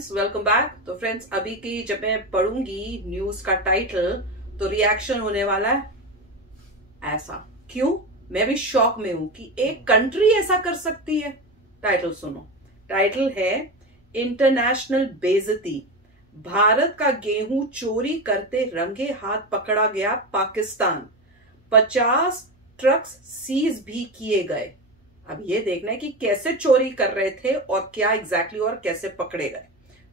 Friends, welcome back. तो friends, अभी की जब मैं पढ़ूंगी न्यूज का टाइटल तो रिएक्शन होने वाला है ऐसा। क्यों? मैं भी शॉक में हूं कि एक कंट्री ऐसा कर सकती है। टाइटल सुनो। टाइटल है इंटरनेशनल बेइज्जती, भारत का गेहूं चोरी करते रंगे हाथ पकड़ा गया पाकिस्तान, 50 ट्रक्स सीज भी किए गए। अब ये देखना है कि कैसे चोरी कर रहे थे और क्या एग्जैक्टली और कैसे पकड़े गए।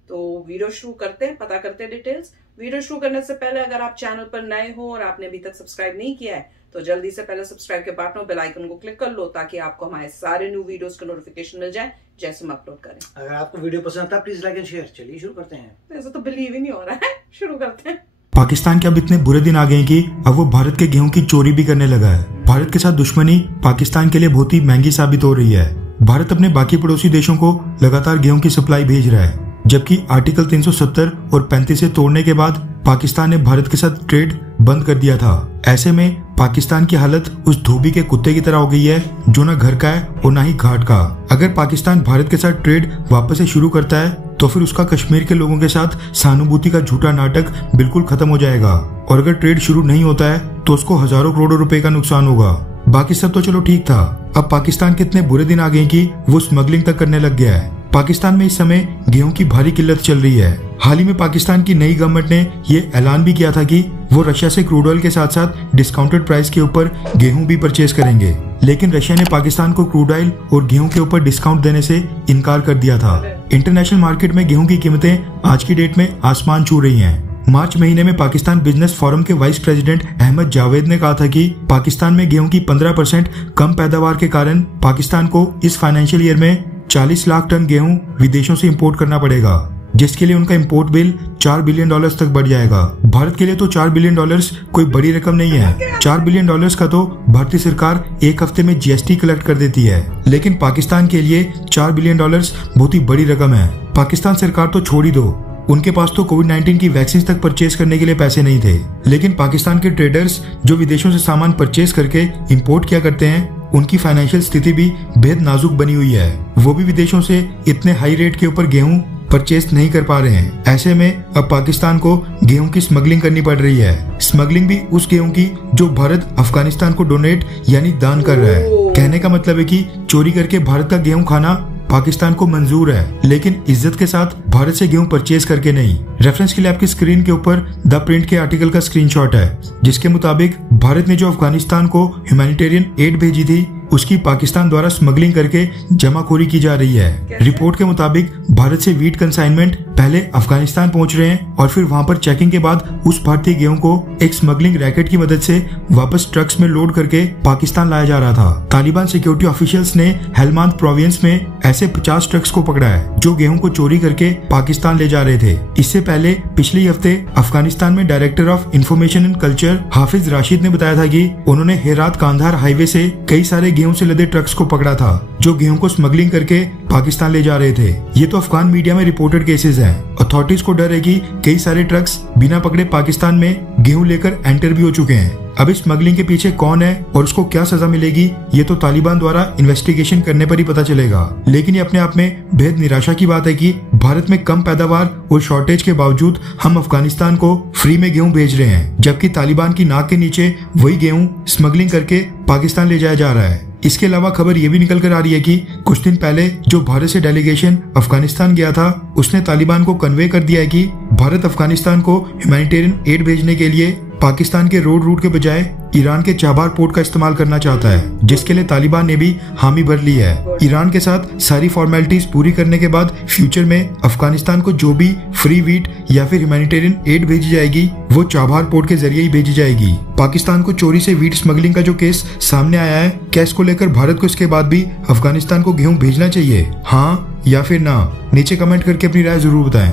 तो वीडियो शुरू करते हैं, पता करते हैं डिटेल्स। वीडियो शुरू करने से पहले अगर आप चैनल पर नए हो और आपने अभी तक सब्सक्राइब नहीं किया है तो जल्दी से पहले सब्सक्राइब के बटन और बेल आइकन को क्लिक कर लो ताकि आपको हमारे सारे न्यू वीडियोस के नोटिफिकेशन मिल जाए जैसे हम अपलोड करें। अगर आपको वीडियो पसंद आता है प्लीज लाइक एंड शेयर। चलिए शुरू करते हैं। ऐसा तो बिलीव ही नहीं हो रहा है। शुरू करते हैं। पाकिस्तान के अब इतने बुरे दिन आ गए कि अब वो भारत के गेहूं की चोरी भी करने लगा है। भारत के साथ दुश्मनी पाकिस्तान के लिए बहुत ही महंगी साबित हो रही है। भारत अपने बाकी पड़ोसी देशों को लगातार गेहूं की सप्लाई भेज रहा है, जबकि आर्टिकल 370 और 35 से तोड़ने के बाद पाकिस्तान ने भारत के साथ ट्रेड बंद कर दिया था। ऐसे में पाकिस्तान की हालत उस धोबी के कुत्ते की तरह हो गई है जो ना घर का है और ना ही घाट का। अगर पाकिस्तान भारत के साथ ट्रेड वापस से शुरू करता है तो फिर उसका कश्मीर के लोगों के साथ सहानुभूति का झूठा नाटक बिल्कुल खत्म हो जाएगा, और अगर ट्रेड शुरू नहीं होता है तो उसको हजारों करोड़ों रुपए का नुकसान होगा। बाकी सब तो चलो ठीक था, अब पाकिस्तान के इतने बुरे दिन आ गए कि वो स्मगलिंग तक करने लग गया है। पाकिस्तान में इस समय गेहूं की भारी किल्लत चल रही है। हाल ही में पाकिस्तान की नई गवर्नमेंट ने ये ऐलान भी किया था कि वो रशिया से क्रूड ऑयल के साथ साथ डिस्काउंटेड प्राइस के ऊपर गेहूं भी परचेज करेंगे, लेकिन रशिया ने पाकिस्तान को क्रूड ऑयल और गेहूं के ऊपर डिस्काउंट देने से इनकार कर दिया था। इंटरनेशनल मार्केट में गेहूं की कीमतें आज की डेट में आसमान छू रही हैं। मार्च महीने में पाकिस्तान बिजनेस फोरम के वाइस प्रेसिडेंट अहमद जावेद ने कहा था कि पाकिस्तान में गेहूं की 15% कम पैदावार के कारण पाकिस्तान को इस फाइनेंशियल ईयर में 40 लाख टन गेहूं विदेशों से इंपोर्ट करना पड़ेगा, जिसके लिए उनका इंपोर्ट बिल $4 बिलियन तक बढ़ जाएगा। भारत के लिए तो $4 बिलियन कोई बड़ी रकम नहीं है। $4 बिलियन का तो भारतीय सरकार एक हफ्ते में जीएसटी कलेक्ट कर देती है, लेकिन पाकिस्तान के लिए $4 बिलियन बहुत ही बड़ी रकम है। पाकिस्तान सरकार तो छोड़ ही दो, उनके पास तो कोविड-19 की वैक्सीन तक परचेज करने के लिए पैसे नहीं थे, लेकिन पाकिस्तान के ट्रेडर्स जो विदेशों से सामान परचेज करके इंपोर्ट किया करते हैं उनकी फाइनेंशियल स्थिति भी बेहद नाजुक बनी हुई है। वो भी विदेशों से इतने हाई रेट के ऊपर गेहूं परचेज नहीं कर पा रहे हैं। ऐसे में अब पाकिस्तान को गेहूं की स्मगलिंग करनी पड़ रही है। स्मगलिंग भी उस गेहूं की जो भारत अफगानिस्तान को डोनेट यानी दान कर रहा है। कहने का मतलब है कि चोरी करके भारत का गेहूं खाना पाकिस्तान को मंजूर है, लेकिन इज्जत के साथ भारत से गेहूं परचेज करके नहीं। रेफरेंस के लिए आपकी स्क्रीन के ऊपर द प्रिंट के आर्टिकल का स्क्रीनशॉट है, जिसके मुताबिक भारत ने जो अफगानिस्तान को ह्यूमैनिटेरियन एड भेजी थी उसकी पाकिस्तान द्वारा स्मगलिंग करके जमाखोरी की जा रही है। रिपोर्ट के मुताबिक भारत से वीट कंसाइनमेंट पहले अफगानिस्तान पहुंच रहे हैं और फिर वहां पर चेकिंग के बाद उस भारतीय गेहूं को एक स्मगलिंग रैकेट की मदद से वापस ट्रक्स में लोड करके पाकिस्तान लाया जा रहा था। तालिबान सिक्योरिटी ऑफिशियल्स ने हेलमांद प्रोविंस में ऐसे 50 ट्रक्स को पकड़ा है जो गेहूं को चोरी करके पाकिस्तान ले जा रहे थे। इससे पहले पिछले हफ्ते अफगानिस्तान में director of information and culture Hafiz Rashid ने बताया था कि उन्होंने हेरात कांधार हाईवे से कई सारे गेहूं से लदे ट्रक्स को पकड़ा था जो गेहूं को स्मगलिंग करके पाकिस्तान ले जा रहे थे। ये तो अफगान मीडिया में रिपोर्टेड केसेस हैं। अथॉरिटीज को डर है कि कई सारे ट्रक्स बिना पकड़े पाकिस्तान में गेहूं लेकर एंटर भी हो चुके हैं। अब इस स्मगलिंग के पीछे कौन है और उसको क्या सजा मिलेगी ये तो तालिबान द्वारा इन्वेस्टिगेशन करने पर ही पता चलेगा। लेकिन ये अपने आप में बेहद निराशा की बात है कि भारत में कम पैदावार और शॉर्टेज के बावजूद हम अफगानिस्तान को फ्री में गेहूं भेज रहे हैं, जबकि तालिबान की नाक के नीचे वही गेहूं स्मगलिंग करके पाकिस्तान ले जाया जा रहा है। इसके अलावा खबर ये भी निकल कर आ रही है कि कुछ दिन पहले जो भारत से डेलीगेशन अफगानिस्तान गया था उसने तालिबान को कन्वे कर दिया है कि भारत अफगानिस्तान को ह्यूमैनिटेरियन एड भेजने के लिए पाकिस्तान के रोड रूट के बजाय ईरान के चाबार पोर्ट का इस्तेमाल करना चाहता है, जिसके लिए तालिबान ने भी हामी भर ली है। ईरान के साथ सारी फॉर्मेलिटीज पूरी करने के बाद फ्यूचर में अफगानिस्तान को जो भी फ्री वीट या फिर ह्यूमैनिटेरियन एड भेजी जाएगी वो चाबार पोर्ट के जरिए ही भेजी जाएगी। पाकिस्तान को चोरी से वीट स्मगलिंग का जो केस सामने आया है, क्या इसको लेकर भारत को इसके बाद भी अफगानिस्तान को गेहूं भेजना चाहिए, हाँ या फिर ना? नीचे कमेंट करके अपनी राय जरूर बताएं।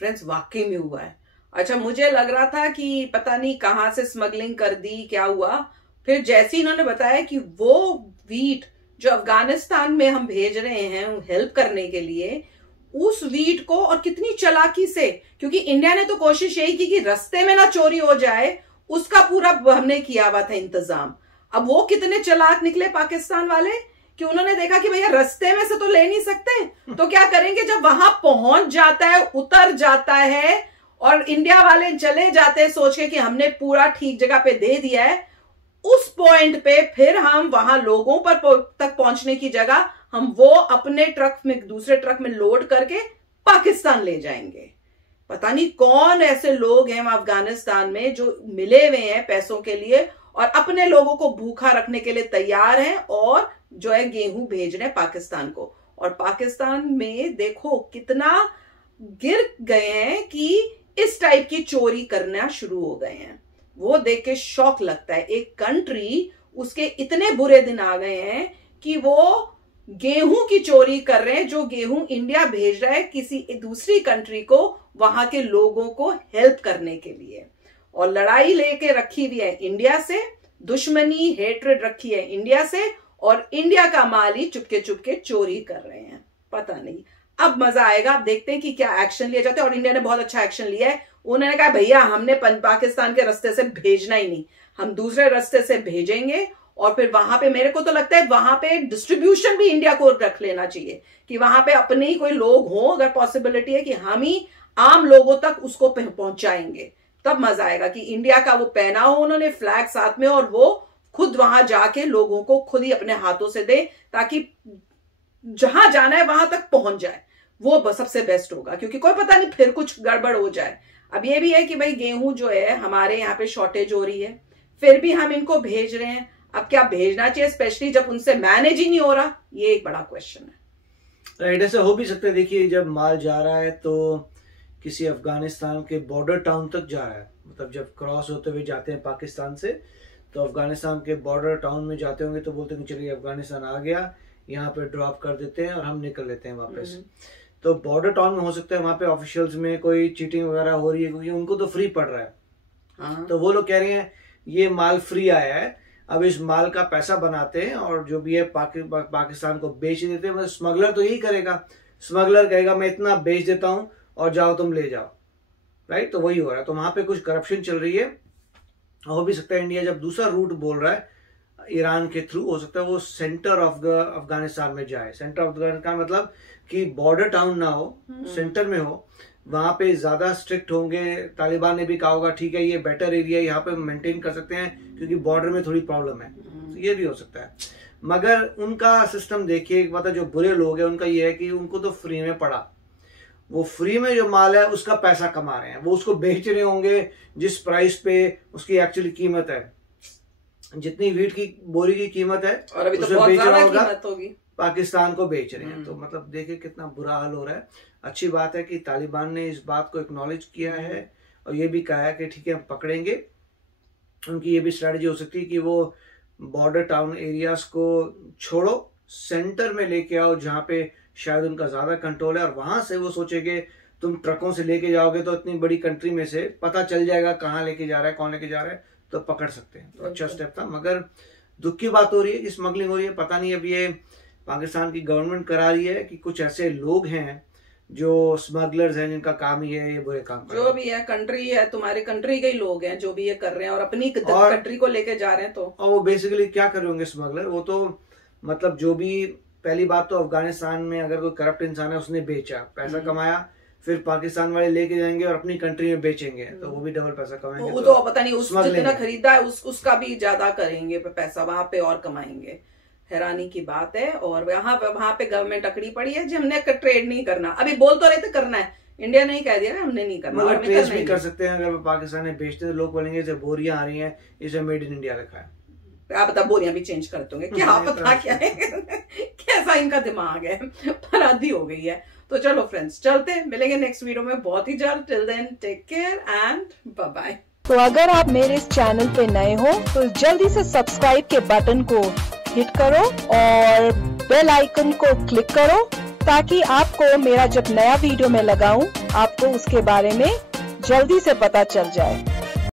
फ्रेंड्स, वाकई में हुआ है। अच्छा, मुझे लग रहा था कि पता नहीं कहां से स्मगलिंग कर दी, क्या हुआ। फिर जैसे इन्होंने बताया कि वो वीट जो अफगानिस्तान में हम भेज रहे हैं हेल्प करने के लिए, उस वीट को, और कितनी चालाकी से, क्योंकि इंडिया ने तो कोशिश यही की कि रास्ते में ना चोरी हो जाए, उसका पूरा हमने किया हुआ था इंतजाम। अब वो कितने चालाक निकले पाकिस्तान वाले कि उन्होंने देखा कि भैया रास्ते में से तो ले नहीं सकते, तो क्या करेंगे, जब वहां पहुंच जाता है, उतर जाता है और इंडिया वाले चले जाते हैं सोच के कि हमने पूरा ठीक जगह पे दे दिया है, उस पॉइंट पे फिर हम वहां लोगों पर तक पहुंचने की जगह हम वो अपने ट्रक में, दूसरे ट्रक में लोड करके पाकिस्तान ले जाएंगे। पता नहीं कौन ऐसे लोग हैं अफगानिस्तान में जो मिले हुए हैं पैसों के लिए और अपने लोगों को भूखा रखने के लिए तैयार हैं और जो है गेहूं भेज रहे हैं पाकिस्तान को। और पाकिस्तान में देखो कितना गिर गए हैं कि इस टाइप की चोरी करना शुरू हो गए हैं। वो देख के शौक लगता है। एक कंट्री, उसके इतने बुरे दिन आ गए हैं कि वो गेहूं की चोरी कर रहे हैं, जो गेहूं इंडिया भेज रहा है किसी दूसरी कंट्री को वहां के लोगों को हेल्प करने के लिए। और लड़ाई लेके रखी हुई है इंडिया से, दुश्मनी हेट्रेड रखी है इंडिया से, और इंडिया का माल ही चुपके चुपके चोरी कर रहे हैं। पता नहीं, अब मजा आएगा। अब देखते हैं कि क्या एक्शन लिया जाता है। और इंडिया ने बहुत अच्छा एक्शन लिया है। उन्होंने कहा भैया हमने पाकिस्तान के रास्ते से भेजना ही नहीं, हम दूसरे रास्ते से भेजेंगे। और फिर वहां पे मेरे को तो लगता है वहां पे डिस्ट्रीब्यूशन भी इंडिया को रख लेना चाहिए कि वहां पे अपने ही कोई लोग हो, अगर पॉसिबिलिटी है कि हम ही आम लोगों तक उसको पहुंचाएंगे, तब मजा आएगा कि इंडिया का वो पहना हो उन्होंने फ्लैग साथ में, और वो खुद वहां जाके लोगों को खुद ही अपने हाथों से दे, ताकि जहां जाना है वहां तक पहुंच जाए। वो सबसे बेस्ट होगा, क्योंकि कोई पता नहीं फिर कुछ गड़बड़ हो जाए। अब ये भी है कि भाई गेहूं जो है हमारे यहाँ पे शॉर्टेज हो रही है, फिर भी हम इनको भेज रहे हैं। अब क्या भेजना चाहिए, स्पेशली जब उनसे मैनेज ही नहीं हो रहा, ये एक बड़ा क्वेश्चन है। राइट, ऐसा हो भी सकता है। देखिए जब माल जा रहा है तो किसी अफगानिस्तान के बॉर्डर टाउन तक जा रहा है, मतलब जब क्रॉस होते हुए जाते हैं पाकिस्तान से, तो अफगानिस्तान के बॉर्डर टाउन में जाते होंगे तो बोलते हैं चलिए अफगानिस्तान आ गया, यहाँ पे ड्रॉप कर देते हैं और हम निकल लेते हैं वापस। तो बॉर्डर टाउन में हो सकता है वहां पे ऑफिशियल्स में कोई चीटिंग वगैरह हो रही है, क्योंकि उनको तो फ्री पड़ रहा है। तो वो लोग कह रहे हैं ये माल फ्री आया है, अब इस माल का पैसा बनाते हैं और जो भी है पाकिस्तान को बेच देते हैं। मतलब स्मगलर तो यही करेगा, स्मगलर कहेगा मैं इतना बेच देता हूं और जाओ तुम ले जाओ, राइट। तो वही हो रहा है। तो वहां पे कुछ करप्शन चल रही है। हो भी सकता है इंडिया जब दूसरा रूट बोल रहा है ईरान के थ्रू, हो सकता है वो सेंटर ऑफ अफगानिस्तान में जाए। सेंटर ऑफ अफगानिस्तान मतलब कि बॉर्डर टाउन ना हो, सेंटर में हो, वहां पे ज्यादा स्ट्रिक्ट होंगे। तालिबान ने भी कहा होगा ठीक है ये बेटर एरिया, यहाँ पे मेंटेन कर सकते हैं क्योंकि बॉर्डर में थोड़ी प्रॉब्लम है। तो ये भी हो सकता है। मगर उनका सिस्टम देखिए, एक बात है, जो बुरे लोग हैं उनका ये है कि उनको तो फ्री में पड़ा, वो फ्री में जो माल है उसका पैसा कमा रहे हैं, वो उसको बेच रहे होंगे जिस प्राइस पे उसकी एक्चुअली कीमत है, जितनी वीट की बोरी की कीमत है और अभी तो बहुत ज्यादा कीमत होगी, पाकिस्तान को बेच रहे हैं। तो मतलब देखिए कितना बुरा हाल हो रहा है। अच्छी बात है कि तालिबान ने इस बात को एक्नॉलेज किया है और ये भी कहा है कि ठीक है हम पकड़ेंगे। उनकी ये भी स्ट्रेटजी हो सकती है कि वो बॉर्डर टाउन एरियाज को छोड़ो, सेंटर में लेके आओ जहां पे शायद उनका ज्यादा कंट्रोल है, और वहां से वो सोचेंगे तुम ट्रकों से लेके जाओगे तो इतनी बड़ी कंट्री में से पता चल जाएगा कहाँ लेके जा रहा है, कौन लेके जा रहा है, तो पकड़ सकते हैं। तो अच्छा स्टेप था। मगर दुख की बात हो रही है कि स्मगलिंग हो रही है। पता नहीं अब ये पाकिस्तान की गवर्नमेंट करा रही है कि कुछ ऐसे लोग हैं जो स्मगलर्स हैं जिनका काम ही है ये बुरे काम करना। जो भी है कंट्री है, तुम्हारे कंट्री के ही लोग हैं जो भी ये कर रहे हैं और अपनी कंट्री को लेके जा रहे हैं। तो और वो बेसिकली क्या कर रहे होंगे स्मगलर, वो तो मतलब जो भी, पहली बात तो अफगानिस्तान में अगर कोई करप्ट इंसान है उसने बेचा, पैसा कमाया, फिर पाकिस्तान वाले लेके जाएंगे और अपनी कंट्री में बेचेंगे, तो वो भी डबल पैसा कमाएंगे। वो तो पता नहीं उस जितना खरीदा है उसका भी ज्यादा करेंगे पैसा, वहां पे और कमाएंगे। हैरानी की बात है। और वहां पे गवर्नमेंट अकड़ी पड़ी है जी हमने ट्रेड नहीं करना। अभी बोल तो रहे थे करना है, इंडिया ने ही कह दिया हमने नहीं करना। मतलब ट्रेस भी कर सकते हैं अगर पाकिस्तान में बेचते तो लोग बोलेंगे जब बोरियां आ रही हैं इसे मेड इन इंडिया लिखा है। आप बता बोरियां भी चेंज करते होंगे क्या पता क्या है कैसा इनका दिमाग है, पर आधी हो गई है। तो चलो फ्रेंड्स चलते हैं, मिलेंगे नेक्स्ट वीडियो में बहुत ही जल्द। Till then take care and bye bye. तो अगर आप मेरे इस चैनल पे नए हो तो जल्दी से सब्सक्राइब के बटन को हिट करो और बेल आइकन को क्लिक करो ताकि आपको मेरा जब नया वीडियो मैं लगाऊं आपको उसके बारे में जल्दी से पता चल जाए।